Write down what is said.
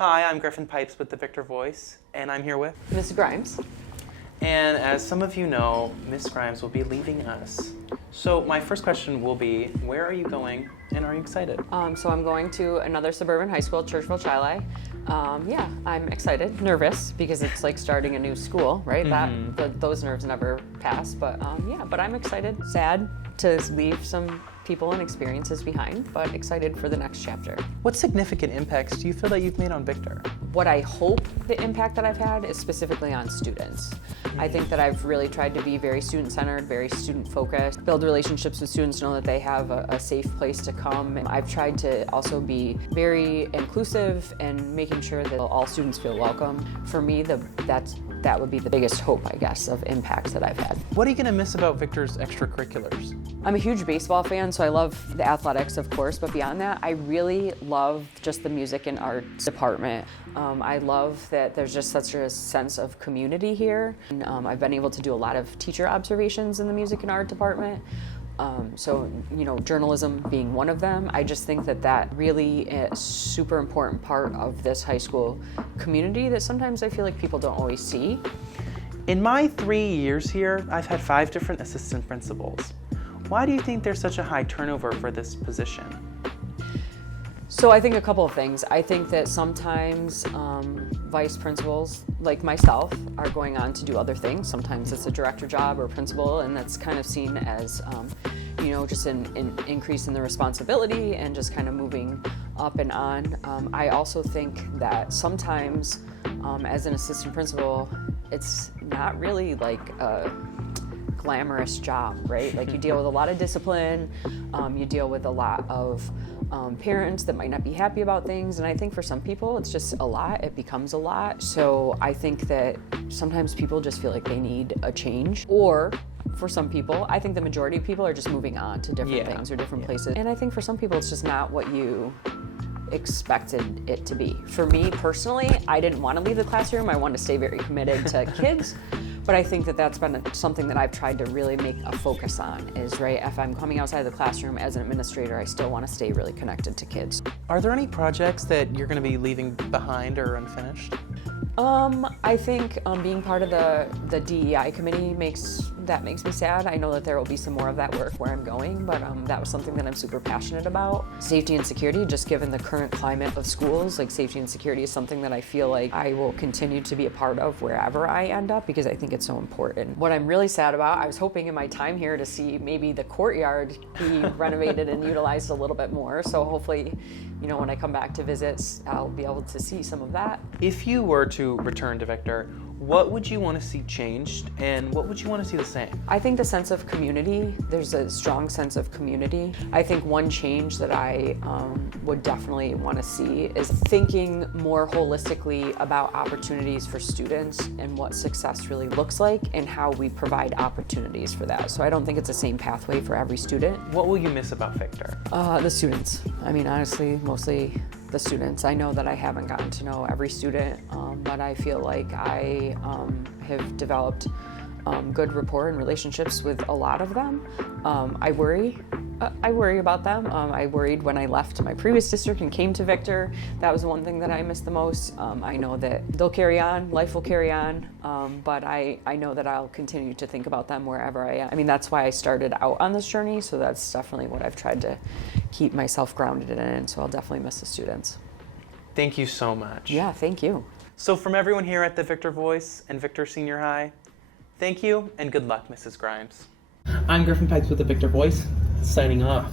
Hi, I'm Griffin Pipes with the Victor Voice, and I'm here with... Miss Grimes. And as some of you know, Miss Grimes will be leaving us. So my first question will be, where are you going, and are you excited? So I'm going to another suburban high school, Churchville-Chili. Yeah, I'm excited, nervous, because it's like starting a new school, right? Those nerves never pass, but yeah, but I'm excited. Sad to leave some people and experiences behind, but excited for the next chapter. What significant impacts do you feel that you've made on Victor? What I hope the impact that I've had is specifically on students. I think that I've really tried to be very student-centered, very student-focused, build relationships with students, know that they have a safe place to come. I've tried to also be very inclusive and making sure that all students feel welcome. For me, that would be the biggest hope, I guess, of impacts that I've had. What are you going to miss about Victor's extracurriculars? I'm a huge baseball fan, so I love the athletics, of course, but beyond that, I really love just the music and arts department. I love that there's just such a sense of community here. And, I've been able to do a lot of teacher observations in the music and art department. So, you know, journalism being one of them, I just think that that really is a super important part of this high school community that sometimes I feel like people don't always see. In my 3 years here, I've had 5 different assistant principals. Why do you think there's such a high turnover for this position? So I think a couple of things. I think that sometimes vice principals, like myself, are going on to do other things. Sometimes it's a director job or principal, and that's kind of seen as, you know, just an increase in the responsibility and just kind of moving up and on. I also think that sometimes as an assistant principal, it's not really like a glamorous job, right? Like you deal with a lot of discipline, you deal with a lot of parents that might not be happy about things, and I think for some people it's just a lot, it becomes a lot. So I think that sometimes people just feel like they need a change, or for some people, I think the majority of people are just moving on to different things or different places. And I think for some people it's just not what you expected it to be. For me personally, I didn't want to leave the classroom. I wanted to stay very committed to kids. But I think that that's been something that I've tried to really make a focus on is, right, if I'm coming outside the classroom as an administrator, I still want to stay really connected to kids. Are there any projects that you're going to be leaving behind or unfinished? I think being part of the DEI committee makes me sad. I know that there will be some more of that work where I'm going, but that was something that I'm super passionate about. Safety and security, just given the current climate of schools, like safety and security is something that I feel like I will continue to be a part of wherever I end up because I think it's so important. What I'm really sad about, I was hoping in my time here to see maybe the courtyard be renovated and utilized a little bit more. So hopefully, you know, when I come back to visits, I'll be able to see some of that. If you were to return to Victor, what would you want to see changed and what would you want to see the same? I think the sense of community, there's a strong sense of community. I think one change that I would definitely want to see is thinking more holistically about opportunities for students and what success really looks like and how we provide opportunities for that. So I don't think it's the same pathway for every student. What will you miss about Victor? The students. I mean, honestly, mostly the students. I know that I haven't gotten to know every student, but I feel like I have developed good rapport and relationships with a lot of them. I worry about them. I worried when I left my previous district and came to Victor. That was one thing that I missed the most. I know that they'll carry on, life will carry on, but I know that I'll continue to think about them wherever I am. I mean, that's why I started out on this journey, so that's definitely what I've tried to keep myself grounded in, so I'll definitely miss the students. Thank you so much. Yeah, thank you. So from everyone here at the Victor Voice and Victor Senior High, thank you and good luck, Mrs. Grimes. I'm Griffin Pipes with the Victor Voice, signing off.